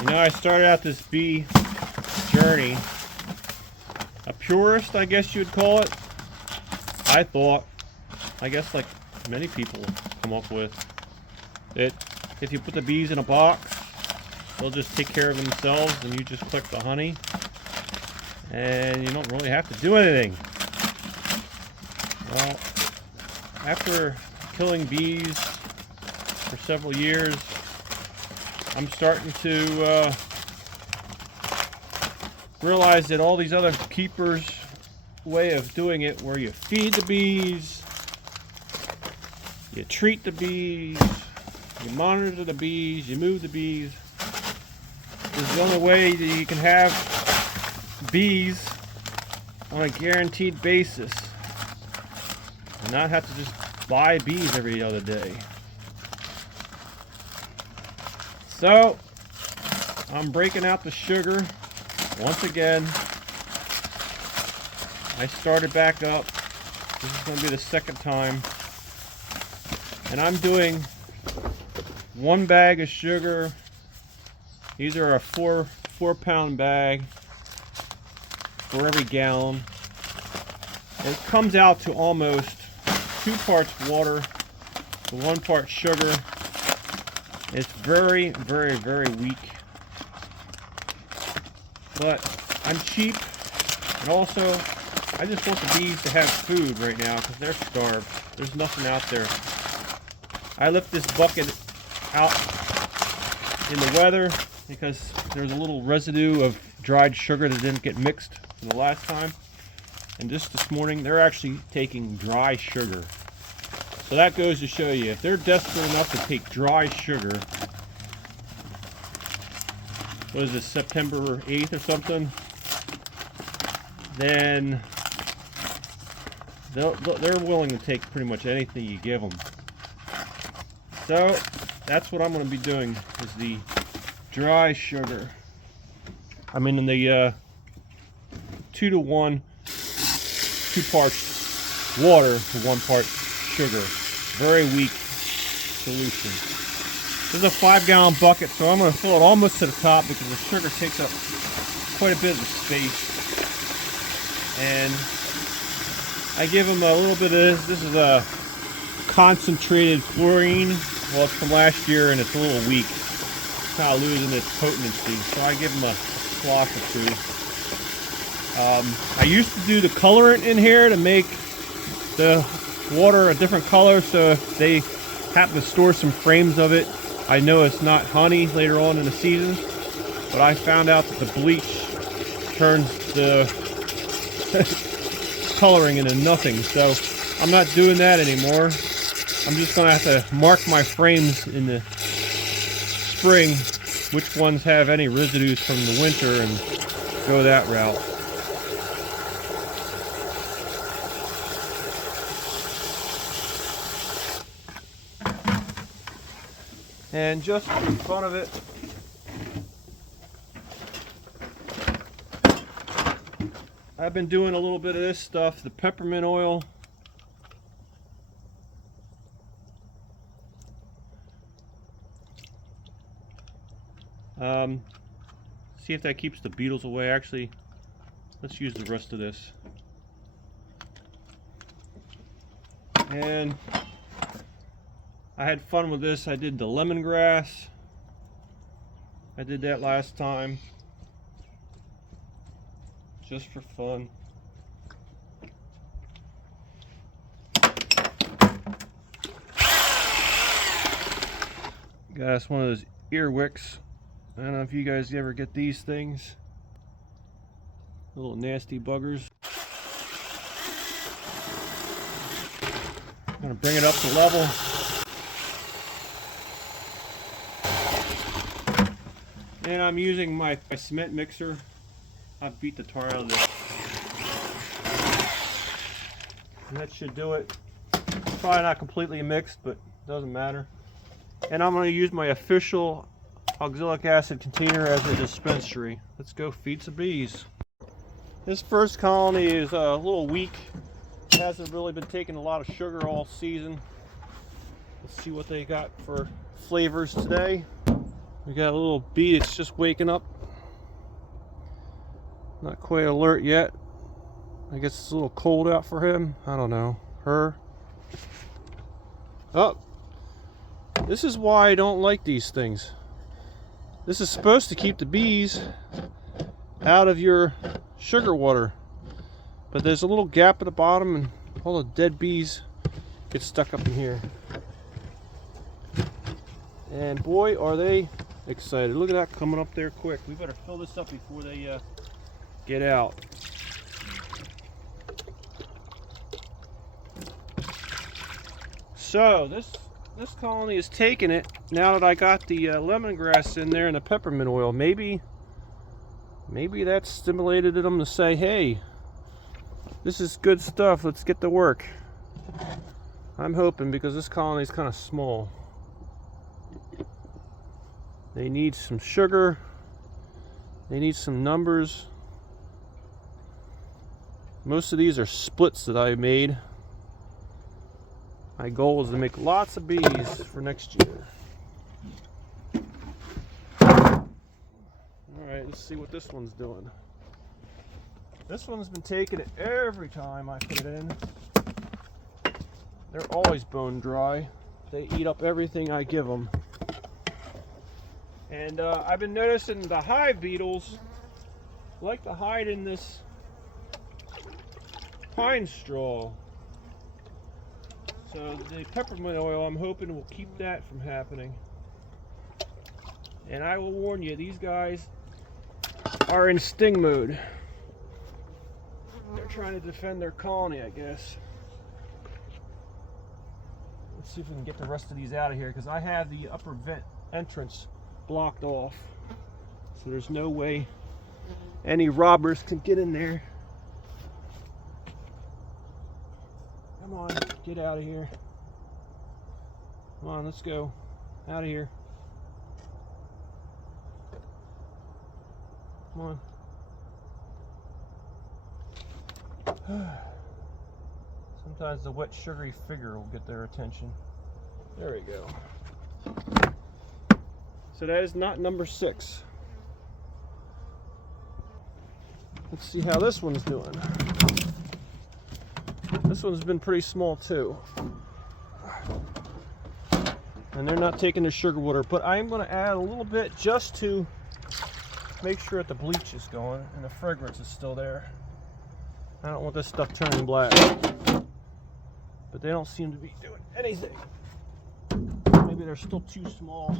You know, I started out this bee journey, a purist, I guess you would call it. I thought, I guess like many people come up with, that if you put the bees in a box, they'll just take care of themselves and you just collect the honey and you don't really have to do anything. Well, after killing bees for several years, I'm starting to realize that all these other keepers' way of doing it, where you feed the bees, you treat the bees, you monitor the bees, you move the bees, is the only way that you can have bees on a guaranteed basis and not have to just buy bees every other day. So I'm breaking out the sugar once again. I started back up. This is going to be the second time, and I'm doing 1 bag of sugar. These are a 4-pound bag for every gallon. It comes out to almost 2 parts water to 1 part sugar. It's very, very, very weak. But I'm cheap, and also I just want the bees to have food right now because they're starved. There's nothing out there. I left this bucket out in the weather because there's a little residue of dried sugar that didn't get mixed from the last time. And just this morning, they're actually taking dry sugar. So that goes to show you, if they're desperate enough to take dry sugar, what is this, September 8th or something, then they're willing to take pretty much anything you give them. So that's what I'm going to be doing, is the dry sugar. I mean, in the 2-to-1, 2 parts water to 1 part sugar. Very weak solution. This is a 5-gallon bucket, so I'm going to fill it almost to the top because the sugar takes up quite a bit of the space. And I give them a little bit of this. This is a concentrated chlorine. Well, it's from last year and it's a little weak. It's kind of losing its potency, so I give them a splash or 2. I used to do the colorant in here to make the water a different color, so if they happen to store some frames of it, I know it's not honey later on in the season. But I found out that the bleach turns the coloring into nothing, so I'm not doing that anymore. I'm just going to have to mark my frames in the spring, which ones have any residues from the winter, and go that route. And just for the fun of it, I've been doing a little bit of this stuff, the peppermint oil. See if that keeps the beetles away. Actually, let's use the rest of this. And I had fun with this. I did the lemongrass. I did that last time, just for fun. Got one of those earwicks. I don't know if you guys ever get these things. Little nasty buggers. I'm gonna bring it up to level. And I'm using my cement mixer. I've beat the tar out of this. And that should do it. Probably not completely mixed, but doesn't matter. And I'm going to use my official oxalic acid container as a dispensary. Let's go feed some bees. This first colony is a little weak. It hasn't really been taking a lot of sugar all season. Let's see what they got for flavors today. We got a little bee that's just waking up. Not quite alert yet. I guess it's a little cold out for him. I don't know. Her. Oh. This is why I don't like these things. This is supposed to keep the bees out of your sugar water. But there's a little gap at the bottom and all the dead bees get stuck up in here. And boy, are they excited. Look at that coming up there quick. We better fill this up before they get out. So this colony is taking it now that I got the lemongrass in there and the peppermint oil. Maybe that stimulated them to say, hey, this is good stuff, let's get to work. I'm hoping, because this colony is kind of small. They need some sugar. They need some numbers. Most of these are splits that I made. My goal is to make lots of bees for next year. Alright, let's see what this one's doing. This one's been taking it every time I put it in. They're always bone dry. They eat up everything I give them. And I've been noticing the hive beetles like to hide in this pine straw. So the peppermint oil, I'm hoping, will keep that from happening. And I will warn you, these guys are in sting mode. They're trying to defend their colony, I guess. Let's see if we can get the rest of these out of here, because I have the upper vent entrance blocked off. So there's no way any robbers can get in there. Come on, get out of here. Come on, let's go. Out of here. Come on. Sometimes the wet sugary figure will get their attention. There we go. So that is not number 6. Let's see how this one's doing. This one's been pretty small too. And they're not taking the sugar water, but I am going to add a little bit just to make sure that the bleach is going and the fragrance is still there. I don't want this stuff turning black. But they don't seem to be doing anything. Maybe they're still too small.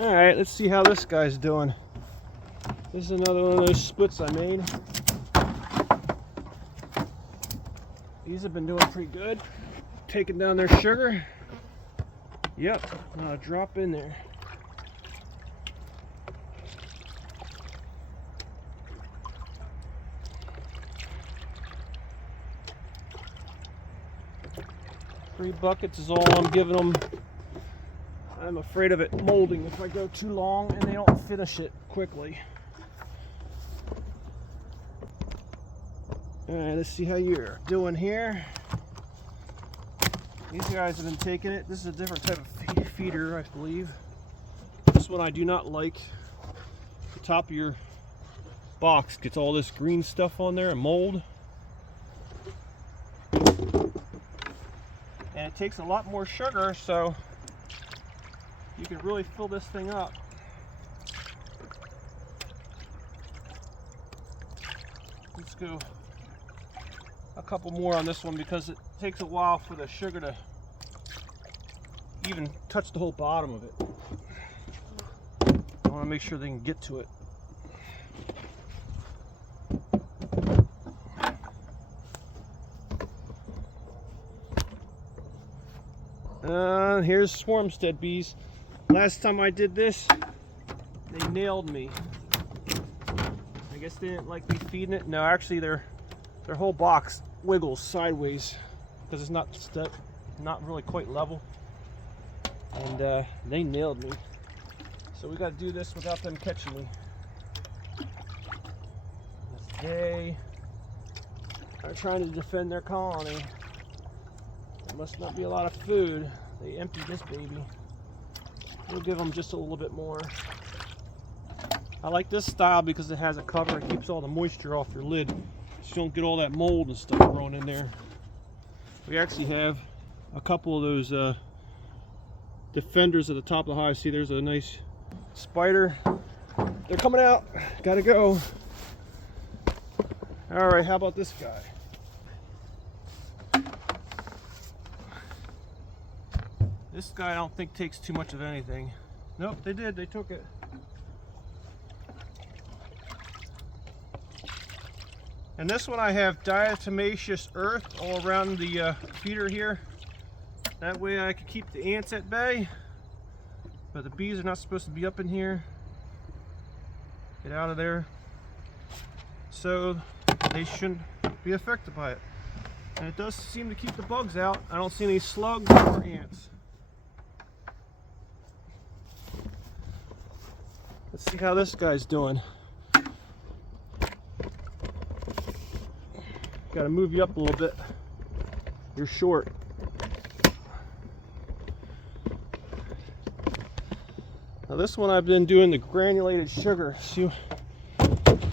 Alright, let's see how this guy's doing. This is another one of those splits I made. These have been doing pretty good. Taking down their sugar. Yep, not a drop in there. Three buckets is all I'm giving them. I'm afraid of it molding if I go too long and they don't finish it quickly. Alright, let's see how you're doing here. These guys have been taking it. This is a different type of feeder, I believe. This one I do not like. The top of your box gets all this green stuff on there and mold. And it takes a lot more sugar, so you can really fill this thing up. Let's go a couple more on this one because it takes a while for the sugar to even touch the whole bottom of it. I want to make sure they can get to it. Here's Swarmstead bees. Last time I did this, they nailed me. I guess they didn't like me feeding it. No, actually their whole box wiggles sideways because it's not really quite level. And they nailed me. So we got to do this without them catching me. That's day. are trying to defend their colony. There must not be a lot of food. They emptied this baby. We'll give them just a little bit more. I like this style because it has a cover. It keeps all the moisture off your lid, so you don't get all that mold and stuff growing in there. We actually have a couple of those defenders at the top of the hive. See, there's a nice spider. They're coming out. Gotta go. All right, how about this guy? This guy I don't think takes too much of anything. Nope, they did. They took it. And this one I have diatomaceous earth all around the feeder here. That way I can keep the ants at bay. But the bees are not supposed to be up in here. Get out of there. So they shouldn't be affected by it. And it does seem to keep the bugs out. I don't see any slugs or ants. Let's see how this guy's doing. Got to move you up a little bit. You're short. Now this one I've been doing the granulated sugar. See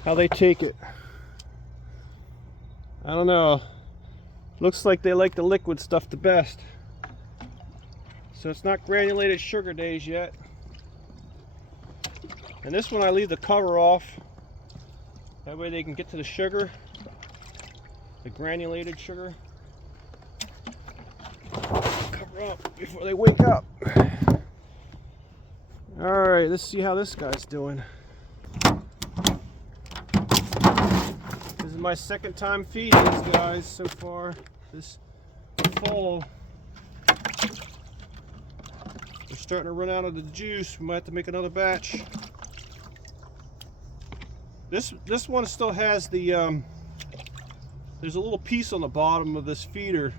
how they take it. I don't know. Looks like they like the liquid stuff the best. So it's not granulated sugar days yet. And this one I leave the cover off. That way they can get to the sugar. The granulated sugar. Cover up before they wake up. Alright, let's see how this guy's doing. This is my second time feeding these guys so far this fall. We're starting to run out of the juice. We might have to make another batch. This one still has the there's a little piece on the bottom of this feeder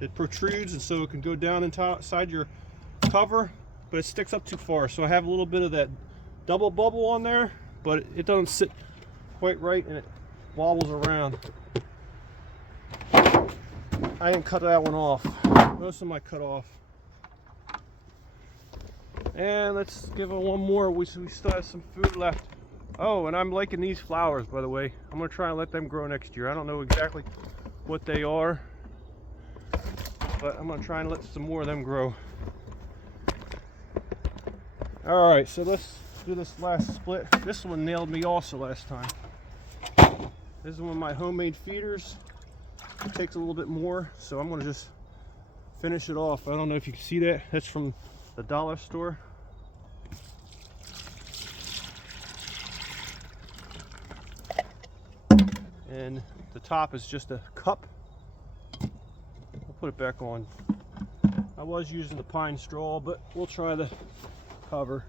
that protrudes, and so it can go down inside your cover, but it sticks up too far. So I have a little bit of that double bubble on there, but it doesn't sit quite right and it wobbles around. I didn't cut that one off. Most of them I cut off. And let's give it one more. We still have some food left. Oh, and I'm liking these flowers, by the way. I'm going to try and let them grow next year. I don't know exactly what they are, but I'm going to try and let some more of them grow. Alright, so let's do this last split. This one nailed me also last time. This is one of my homemade feeders. It takes a little bit more, so I'm going to just finish it off. I don't know if you can see that. That's from the dollar store. And the top is just a cup. I'll put it back on. I was using the pine straw, but we'll try the cover.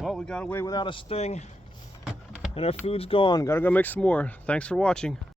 Well, we got away without a sting, and our food's gone. Gotta go make some more. Thanks for watching.